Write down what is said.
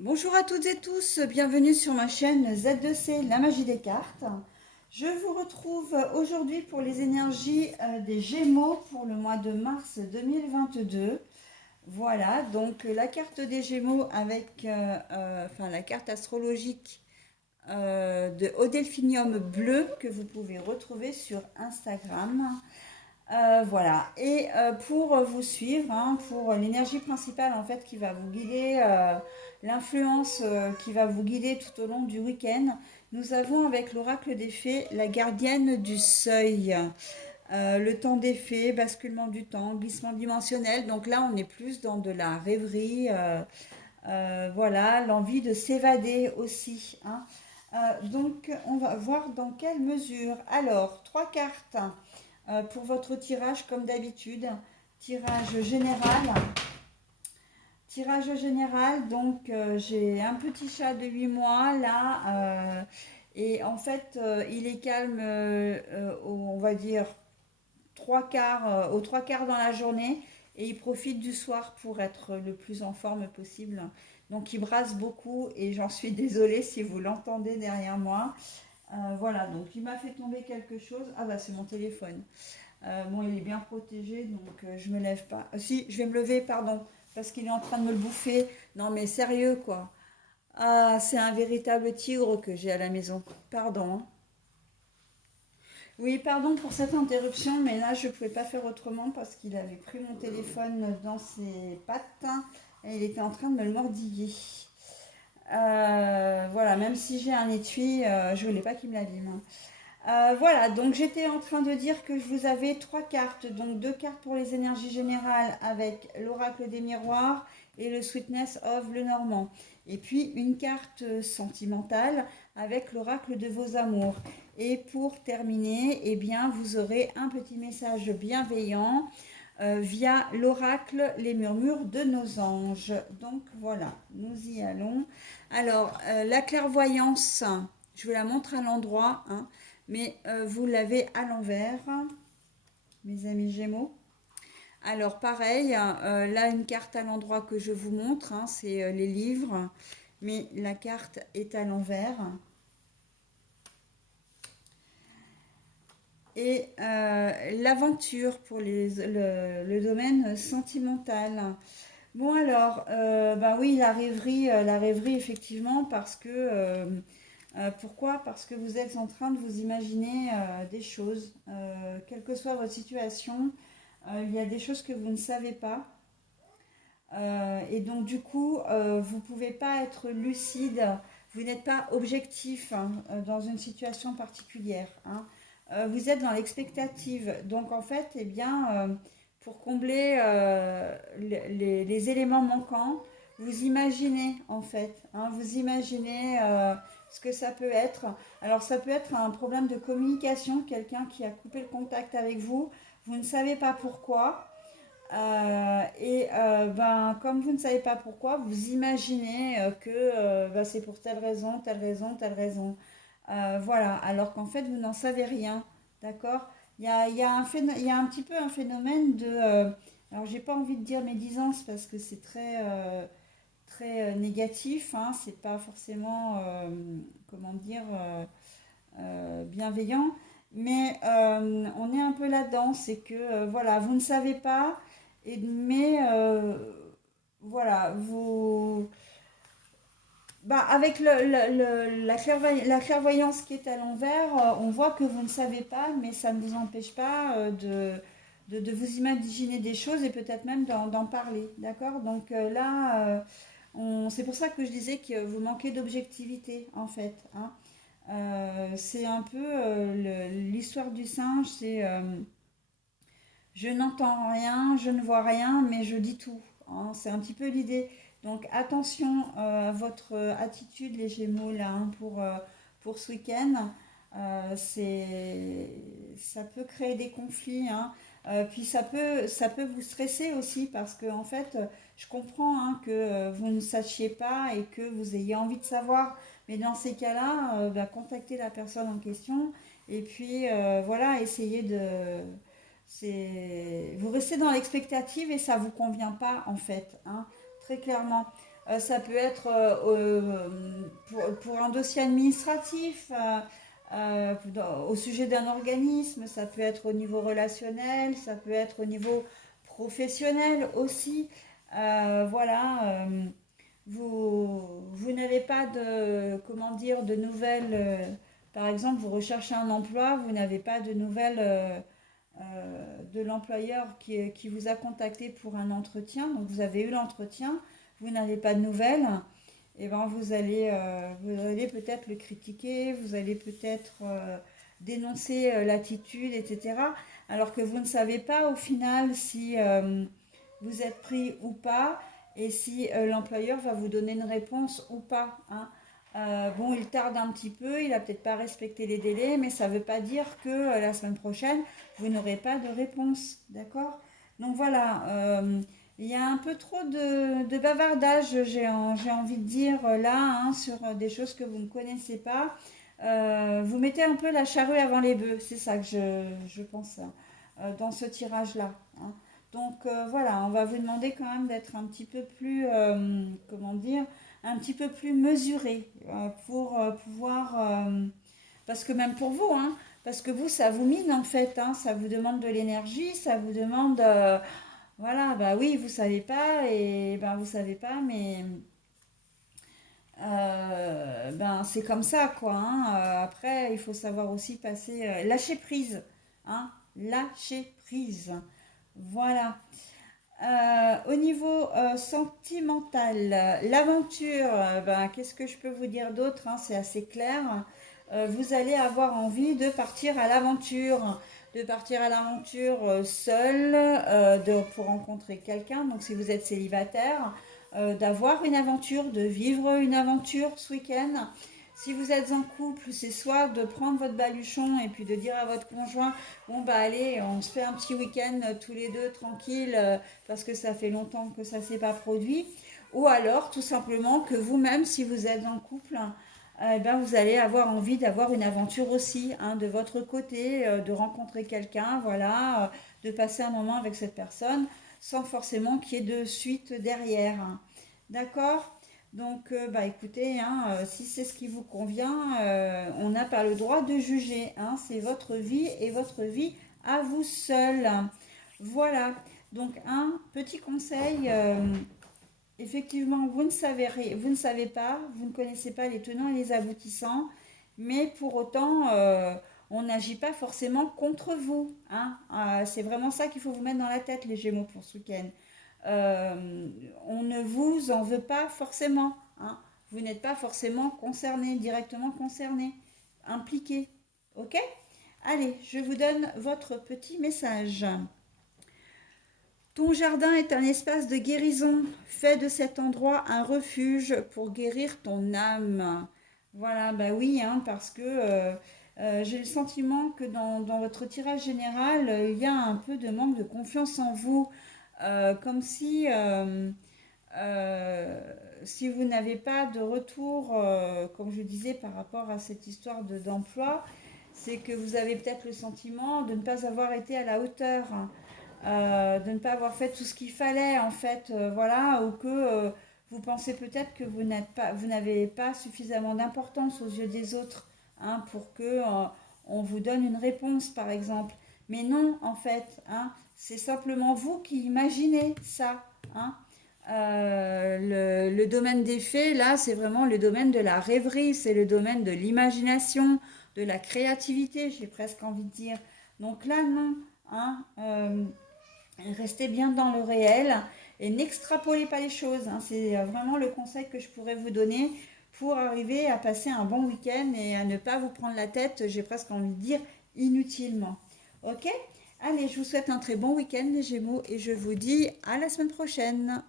Bonjour à toutes et tous, bienvenue sur ma chaîne Z2C, la magie des cartes. Je vous retrouve aujourd'hui pour les énergies des Gémeaux pour le mois de mars 2022. Voilà, donc la carte des Gémeaux avec enfin, la carte astrologique de Odelphinium bleu que vous pouvez retrouver sur Instagram. Voilà, et pour vous suivre, hein, pour l'énergie principale en fait qui va vous guider, l'influence qui va vous guider tout au long du week-end, nous avons avec l'oracle des fées la gardienne du seuil. Le temps des fées, basculement du temps, glissement dimensionnel, donc là on est plus dans de la rêverie, voilà, l'envie de s'évader aussi, hein. Donc on va voir dans quelle mesure. Alors, trois cartes pour votre tirage comme d'habitude. Tirage général. Tirage général, donc j'ai un petit chat de 8 mois là. Et en fait, il est calme, on va dire, aux trois quarts dans la journée. Et il profite du soir pour être le plus en forme possible. Donc il brasse beaucoup et j'en suis désolée si vous l'entendez derrière moi. Voilà, donc il m'a fait tomber quelque chose. Ah bah c'est mon téléphone. Bon, il est bien protégé, donc je me lève pas. Si, je vais me lever, pardon, parce qu'il est en train de me le bouffer. Non, mais sérieux, quoi. Ah, c'est un véritable tigre que j'ai à la maison. Pardon, hein. Oui, pardon pour cette interruption, mais là, je ne pouvais pas faire autrement parce qu'il avait pris mon téléphone dans ses pattes, hein, et il était en train de me le mordiller. Voilà, même si j'ai un étui, je voulais pas qu'il me l'abîme, hein. Voilà, donc j'étais en train de dire que je vous avais trois cartes, donc deux cartes pour les énergies générales avec l'oracle des miroirs et le Sweetness of le Normand. Et puis une carte sentimentale avec l'oracle de vos amours. Et pour terminer, eh bien, vous aurez un petit message bienveillant via l'oracle Les murmures de nos anges. Donc voilà, nous y allons. Alors, la clairvoyance, je vous la montre à l'endroit, hein, mais vous l'avez à l'envers, mes amis Gémeaux. Alors pareil, là une carte à l'endroit que je vous montre, hein, c'est les livres, mais la carte est à l'envers. Et l'aventure pour le domaine sentimental. Bon alors, bah oui, la rêverie effectivement, parce que pourquoi? Parce que vous êtes en train de vous imaginer des choses, quelle que soit votre situation, il y a des choses que vous ne savez pas. Et donc du coup, vous ne pouvez pas être lucide, vous n'êtes pas objectif, hein, dans une situation particulière, hein. Vous êtes dans l'expectative. Donc en fait, eh bien, pour combler les éléments manquants, vous imaginez en fait, hein, vous imaginez ce que ça peut être. Alors ça peut être un problème de communication, quelqu'un qui a coupé le contact avec vous, vous ne savez pas pourquoi. Ben, comme vous ne savez pas pourquoi, vous imaginez que ben, c'est pour telle raison, telle raison, telle raison. Voilà, alors qu'en fait, vous n'en savez rien. D'accord? Il y a un petit peu un phénomène de. Alors, j'ai pas envie de dire médisance parce que c'est très négatif, hein, c'est pas forcément, comment dire, bienveillant, mais on est un peu là-dedans, c'est que voilà, vous ne savez pas, mais voilà, bah, avec la clairvoyance qui est à l'envers, on voit que vous ne savez pas, mais ça ne vous empêche pas de vous imaginer des choses et peut-être même d'en parler, d'accord? Donc là, c'est pour ça que je disais que vous manquez d'objectivité, en fait, hein. C'est un peu l'histoire du singe, c'est je n'entends rien, je ne vois rien, mais je dis tout, hein. C'est un petit peu l'idée. Donc attention à votre attitude, les Gémeaux, là, hein, pour ce week-end. Ça peut créer des conflits, hein. Puis ça peut vous stresser aussi parce que en fait, je comprends, hein, que vous ne sachiez pas et que vous ayez envie de savoir. Mais dans ces cas-là, bah, contactez la personne en question et puis voilà, essayez vous restez dans l'expectative et ça vous convient pas en fait, hein, très clairement. Ça peut être pour un dossier administratif, au sujet d'un organisme, ça peut être au niveau relationnel, ça peut être au niveau professionnel aussi. Voilà, vous n'avez pas de, comment dire, de nouvelles. Par exemple, vous recherchez un emploi, vous n'avez pas de nouvelles de l'employeur qui vous a contacté pour un entretien. Donc vous avez eu l'entretien, vous n'avez pas de nouvelles. Et ben vous allez peut-être le critiquer, vous allez peut-être dénoncer l'attitude, etc. Alors que vous ne savez pas au final si vous êtes pris ou pas et si l'employeur va vous donner une réponse ou pas, hein. Bon, il tarde un petit peu, il n'a peut-être pas respecté les délais, mais ça ne veut pas dire que la semaine prochaine, vous n'aurez pas de réponse, d'accord? Donc voilà, il y a un peu trop de bavardage, j'ai envie de dire là, hein, sur des choses que vous ne connaissez pas. Vous mettez un peu la charrue avant les bœufs, c'est ça que je pense dans ce tirage-là, hein. Donc voilà, on va vous demander quand même d'être un petit peu plus, comment dire, un petit peu plus mesuré pour pouvoir, parce que même pour vous, hein, parce que vous, ça vous mine en fait, hein, ça vous demande de l'énergie, ça vous demande, voilà, bah oui, vous savez pas, et ben vous savez pas, mais ben c'est comme ça, quoi, hein. Après, il faut savoir aussi passer, lâcher prise, hein, lâcher prise. Voilà. Au niveau sentimental, l'aventure, ben, qu'est-ce que je peux vous dire d'autre, hein, c'est assez clair. Vous allez avoir envie de partir à l'aventure seul, pour rencontrer quelqu'un. Donc si vous êtes célibataire, d'avoir une aventure, de vivre une aventure ce week-end. Si vous êtes en couple, c'est soit de prendre votre baluchon et puis de dire à votre conjoint, bon bah allez, on se fait un petit week-end tous les deux tranquille parce que ça fait longtemps que ça ne s'est pas produit. Ou alors tout simplement que vous-même, si vous êtes en couple, ben, vous allez avoir envie d'avoir une aventure aussi, hein, de votre côté, de rencontrer quelqu'un, voilà, de passer un moment avec cette personne sans forcément qu'il y ait de suite derrière, hein. D'accord? Donc, bah, écoutez, hein, si c'est ce qui vous convient, on n'a pas le droit de juger, hein, c'est votre vie et votre vie à vous seul. Voilà. Donc, un petit conseil, effectivement, vous ne savez pas, vous ne connaissez pas les tenants et les aboutissants, mais pour autant, on n'agit pas forcément contre vous, hein. C'est vraiment ça qu'il faut vous mettre dans la tête, les Gémeaux, pour ce week-end. On ne vous en veut pas forcément, hein. Vous n'êtes pas forcément concerné, directement concerné, impliqué. Ok? Allez, je vous donne votre petit message. Ton jardin est un espace de guérison. Fais de cet endroit un refuge pour guérir ton âme. Voilà, bah oui, hein, parce que j'ai le sentiment que dans votre tirage général, il y a un peu de manque de confiance en vous. Comme si, euh, si vous n'avez pas de retour, comme je disais, par rapport à cette histoire d'emploi, c'est que vous avez peut-être le sentiment de ne pas avoir été à la hauteur, hein, de ne pas avoir fait tout ce qu'il fallait en fait, voilà, ou que vous pensez peut-être que vous n'avez pas suffisamment d'importance aux yeux des autres, hein, pour que on vous donne une réponse par exemple. Mais non, en fait, hein, c'est simplement vous qui imaginez ça, hein. Le domaine des faits, là, c'est vraiment le domaine de la rêverie, c'est le domaine de l'imagination, de la créativité, j'ai presque envie de dire. Donc là, non, hein, restez bien dans le réel et n'extrapolez pas les choses, hein. C'est vraiment le conseil que je pourrais vous donner pour arriver à passer un bon week-end et à ne pas vous prendre la tête, j'ai presque envie de dire, inutilement. Ok? Allez, je vous souhaite un très bon week-end les Gémeaux et je vous dis à la semaine prochaine.